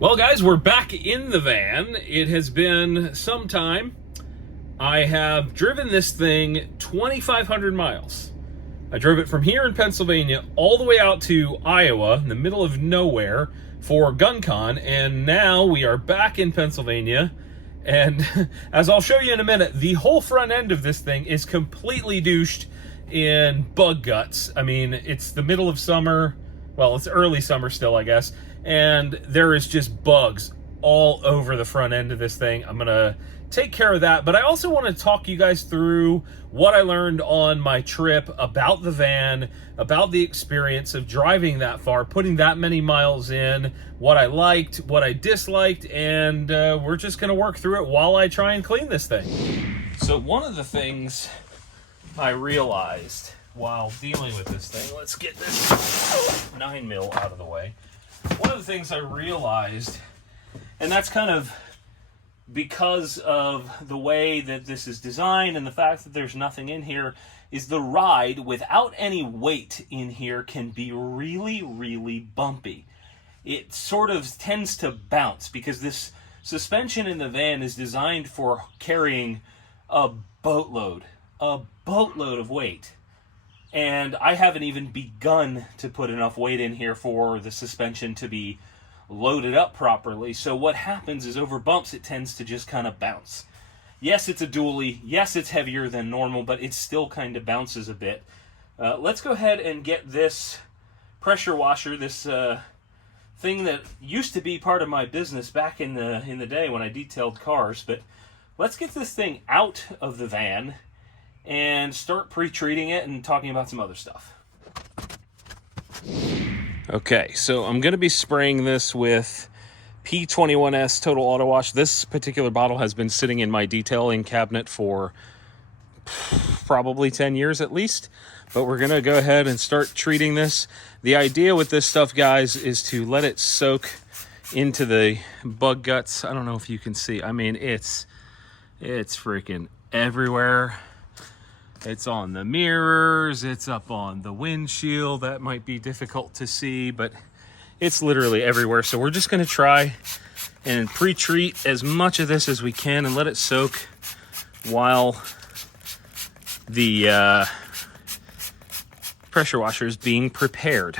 Well, guys, we're back in the van. It has been some time. I have driven this thing 2,500 miles. I drove it from here in Pennsylvania all the way out to Iowa, in the middle of nowhere, for GunCon, and now we are back in Pennsylvania. And as I'll show you in a minute, the whole front end of this thing is completely douched in bug guts. I mean, it's the middle of summer. Well, it's early summer still, I guess. And there is just bugs all over the front end of this thing. I'm gonna take care of that, but I also want to talk you guys through what I learned on my trip about the van, about the experience of driving that far, putting that many miles in, what I liked, what I disliked, and we're just gonna work through it while I try and clean this thing. So one of the things I realized while dealing with this thing, let's get this 9mm out of the way. One of the things I realized, and that's kind of because of the way that this is designed and the fact that there's nothing in here, is the ride without any weight in here can be really, really bumpy. It sort of tends to bounce because this suspension in the van is designed for carrying a boatload of weight. And I haven't even begun to put enough weight in here for the suspension to be loaded up properly. So what happens is over bumps, it tends to just kind of bounce. Yes, it's a dually. Yes, it's heavier than normal, but it still kind of bounces a bit. Let's go ahead and get this pressure washer, this thing that used to be part of my business back in the day when I detailed cars. But let's get this thing out of the van and start pre-treating it and talking about some other stuff. Okay, so I'm going to be spraying this with P21S Total Auto Wash. This particular bottle has been sitting in my detailing cabinet for probably 10 years at least, but we're going to go ahead and start treating this. The idea with this stuff, guys, is to let it soak into the bug guts. I don't know if you can see. I mean, it's freaking everywhere. It's on the mirrors, it's up on the windshield. That might be difficult to see, but it's literally everywhere. So we're just gonna try and pre-treat as much of this as we can and let it soak while the pressure washer is being prepared.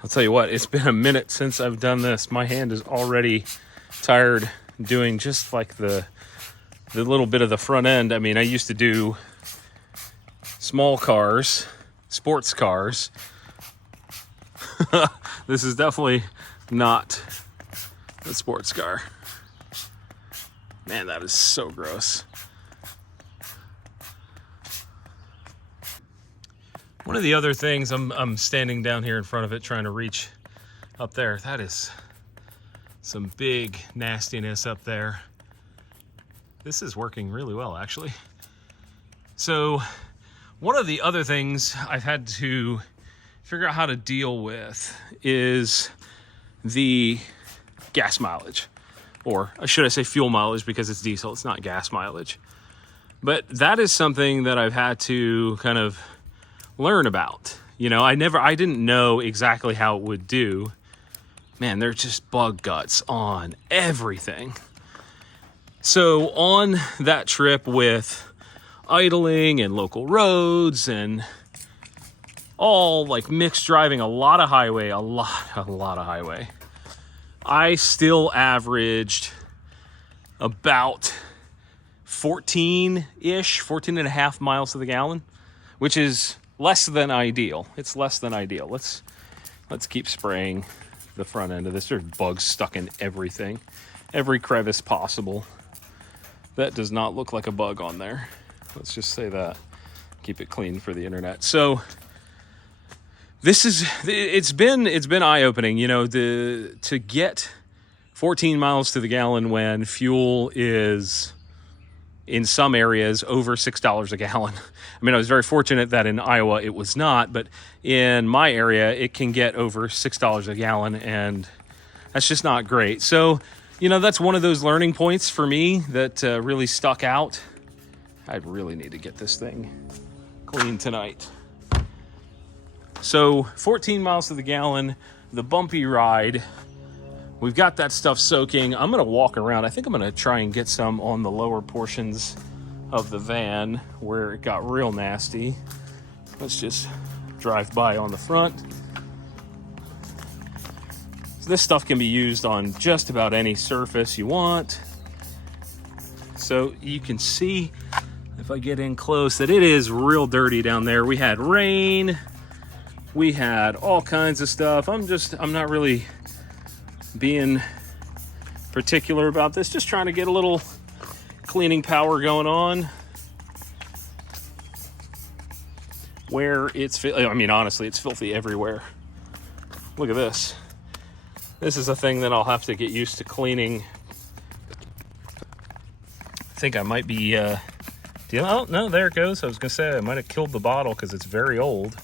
I'll tell you what, it's been a minute since I've done this. My hand is already tired doing just like the little bit of the front end. I mean, I used to do small cars, sports cars. This is definitely not a sports car. Man, that is so gross. One of the other things, I'm standing down here in front of it trying to reach up there. That is some big nastiness up there. This is working really well, actually. So one of the other things I've had to figure out how to deal with is the gas mileage, or should I say fuel mileage, because it's diesel, it's not gas mileage. But that is something that I've had to kind of learn about. You know, I didn't know exactly how it would do. Man, there's just bug guts on everything. So on that trip with idling and local roads and all like mixed driving, a lot of highway, a lot of highway, I still averaged about 14 and a half miles to the gallon, which is less than ideal. It's less than ideal. Let's keep spraying the front end of this. There's bugs stuck in everything, every crevice possible. That does not look like a bug on there. Let's just say that. Keep it clean for the internet. So it's been eye-opening, you know, to get 14 miles to the gallon when fuel is in some areas over $6 a gallon. I mean, I was very fortunate that in Iowa it was not, but in my area it can get over $6 a gallon, and that's just not great. So, you know, that's one of those learning points for me that really stuck out. I really need to get this thing clean tonight. So 14 miles to the gallon, the bumpy ride. We've got that stuff soaking. I'm gonna walk around. I think I'm gonna try and get some on the lower portions of the van where it got real nasty. Let's just drive by on the front. So this stuff can be used on just about any surface you want. So you can see, if I get in close, that it is real dirty down there. We had rain, we had all kinds of stuff. I'm not really being particular about this, just trying to get a little cleaning power going on where it's, I mean, honestly, it's filthy everywhere. Look at this. This is a thing that I'll have to get used to cleaning. I think I might be, oh, no, there it goes. I was gonna say I might have killed the bottle because it's very old.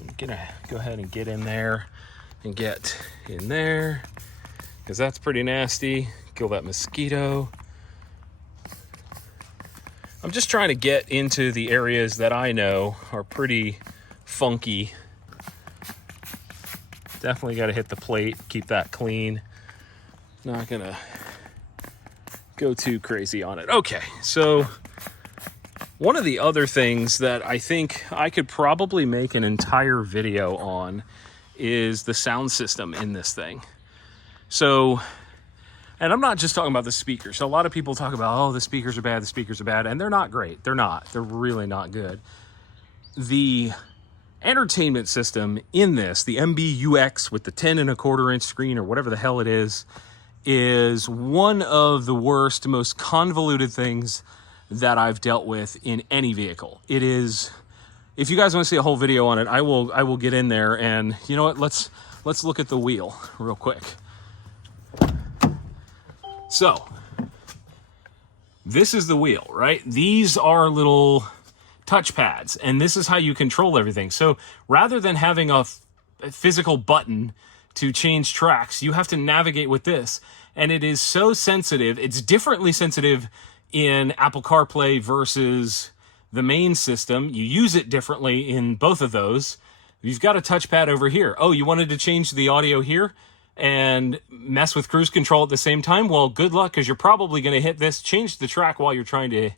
I'm gonna go ahead and get in there and get in there because that's pretty nasty. Kill that mosquito. I'm just trying to get into the areas that I know are pretty funky. Definitely got to hit the plate, keep that clean. Not gonna go too crazy on it. Okay, so one of the other things that I think I could probably make an entire video on is the sound system in this thing. So, and I'm not just talking about the speakers. So a lot of people talk about, oh, the speakers are bad, and they're not great. They're not. They're really not good. The entertainment system in this, the MBUX with the 10 1/4 inch screen or whatever the hell it is one of the worst, most convoluted things that I've dealt with in any vehicle. It is, if you guys want to see a whole video on it, I will get in there, and you know what, let's look at the wheel real quick. So, this is the wheel, right? These are little touch pads, and this is how you control everything. So, rather than having a physical button to change tracks, you have to navigate with this. And it is so sensitive. It's differently sensitive in Apple CarPlay versus the main system. You use it differently in both of those. You've got a touchpad over here. Oh, you wanted to change the audio here and mess with cruise control at the same time? Well, good luck, because you're probably going to hit this, change the track while you're trying to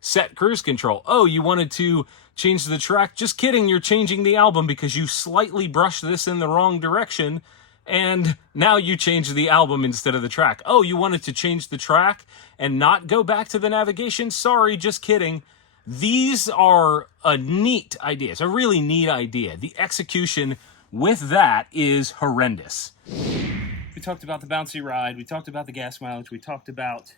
set cruise control. Oh, you wanted to change the track? Just kidding, you're changing the album because you slightly brushed this in the wrong direction, and now you change the album instead of the track. Oh, you wanted to change the track and not go back to the navigation? Sorry, just kidding. These are a neat idea. It's a really neat idea. The execution with that is horrendous. We talked about the bouncy ride. We talked about the gas mileage. We talked about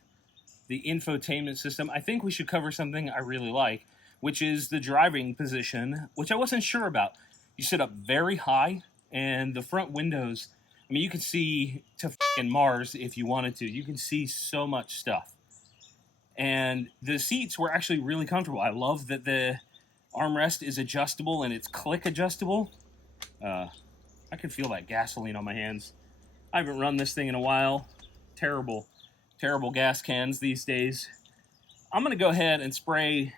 the infotainment system. I think we should cover something I really like, which is the driving position, which I wasn't sure about. You sit up very high, and the front windows, I mean, you can see to f***ing Mars if you wanted to. You can see so much stuff. And the seats were actually really comfortable. I love that the armrest is adjustable and it's click adjustable. I can feel that gasoline on my hands. I haven't run this thing in a while. Terrible, terrible gas cans these days. I'm going to go ahead and spray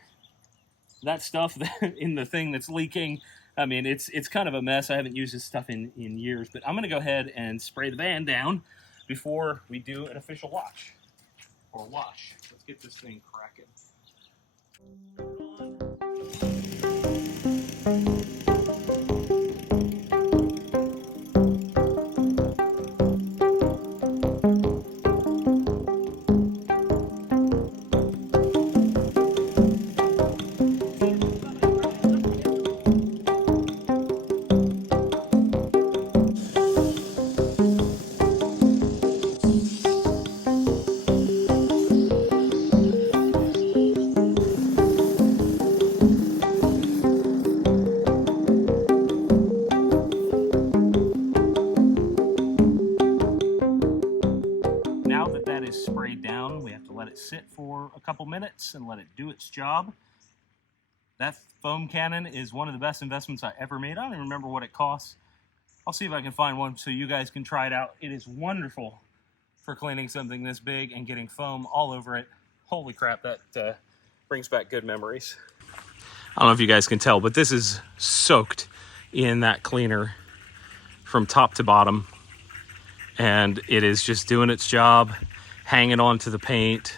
that stuff in the thing that's leaking. I mean, it's kind of a mess. I haven't used this stuff in years, but I'm going to go ahead and spray the van down before we do an official wash. Or wash. Let's get this thing cracking. Sprayed down, we have to let it sit for a couple minutes and let it do its job. That foam cannon is one of the best investments I ever made. I don't even remember what it costs. I'll see if I can find one so you guys can try it out. It is wonderful for cleaning something this big and getting foam all over it. Holy crap, that brings back good memories. I don't know if you guys can tell, but this is soaked in that cleaner from top to bottom, and it is just doing its job, hanging on to the paint,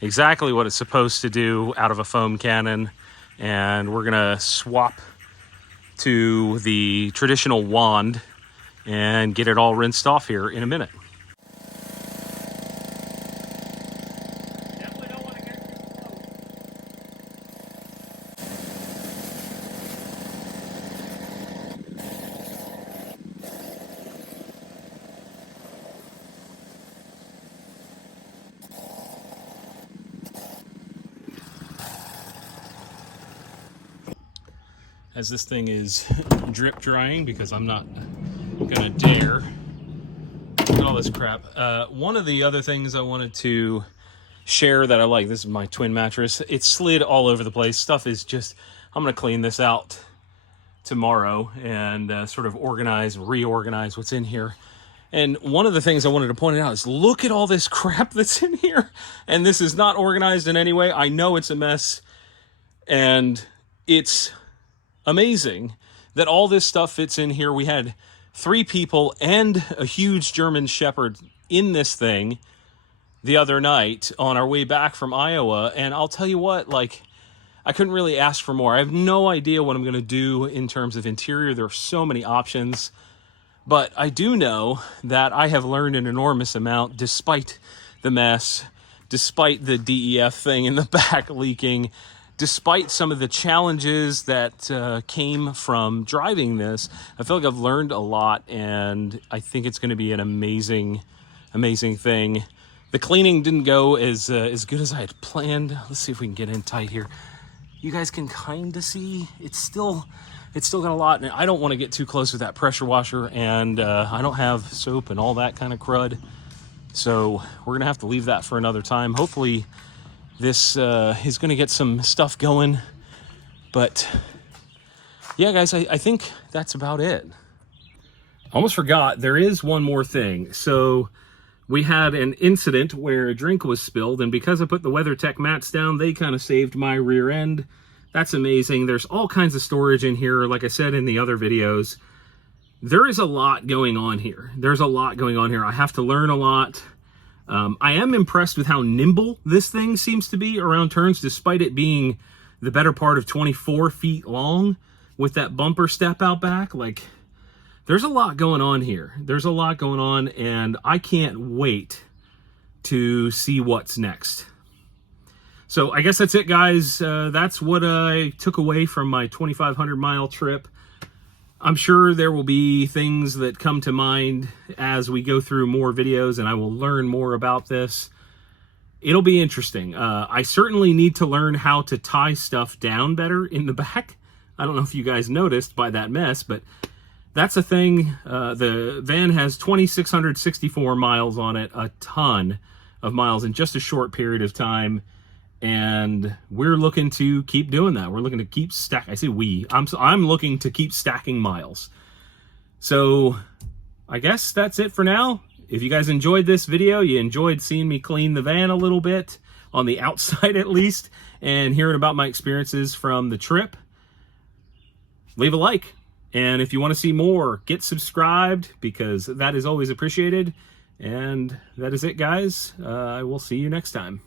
exactly what it's supposed to do out of a foam cannon. And we're gonna swap to the traditional wand and get it all rinsed off here in a minute. Definitely don't want to get too close. As this thing is drip drying, because I'm not gonna dare look at all this crap. One of the other things I wanted to share that I like, this is my twin mattress. It slid all over the place. Stuff is just, I'm gonna clean this out tomorrow and sort of reorganize what's in here. And one of the things I wanted to point out is, look at all this crap that's in here. And this is not organized in any way. I know it's a mess, and it's amazing that all this stuff fits in here. We had 3 people and a huge German Shepherd in this thing the other night on our way back from Iowa. And I'll tell you what, like, I couldn't really ask for more. I have no idea what I'm going to do in terms of interior. There are so many options. But I do know that I have learned an enormous amount, despite the mess, despite the DEF thing in the back leaking, despite some of the challenges that came from driving this. I feel like I've learned a lot, and I think it's going to be an amazing, amazing thing. The cleaning didn't go as good as I had planned. Let's see if we can get in tight here. You guys can kind of see it's still got a lot, and I don't want to get too close with that pressure washer, and I don't have soap and all that kind of crud. So we're gonna have to leave that for another time. Hopefully this is gonna get some stuff going. But yeah, guys, I think that's about it. Almost forgot, there is one more thing. So we had an incident where a drink was spilled, and because I put the WeatherTech mats down, they kind of saved my rear end. That's amazing. There's all kinds of storage in here. Like I said in the other videos, there is a lot going on here. There's a lot going on here. I have to learn a lot. I am impressed with how nimble this thing seems to be around turns, despite it being the better part of 24 feet long with that bumper step out back. Like, there's a lot going on here. There's a lot going on, and I can't wait to see what's next. So I guess that's it, guys. That's what I took away from my 2,500 mile trip. I'm sure there will be things that come to mind as we go through more videos, and I will learn more about this. It'll be interesting. I certainly need to learn how to tie stuff down better in the back. I don't know if you guys noticed by that mess, but that's a thing. The van has 2,664 miles on it, a ton of miles in just a short period of time. And we're looking to keep doing that. We're looking to keep I say we. I'm looking to keep stacking miles. So I guess that's it for now. If you guys enjoyed this video, you enjoyed seeing me clean the van a little bit, on the outside at least, and hearing about my experiences from the trip, leave a like. And if you want to see more, get subscribed, because that is always appreciated. And that is it, guys. I will see you next time.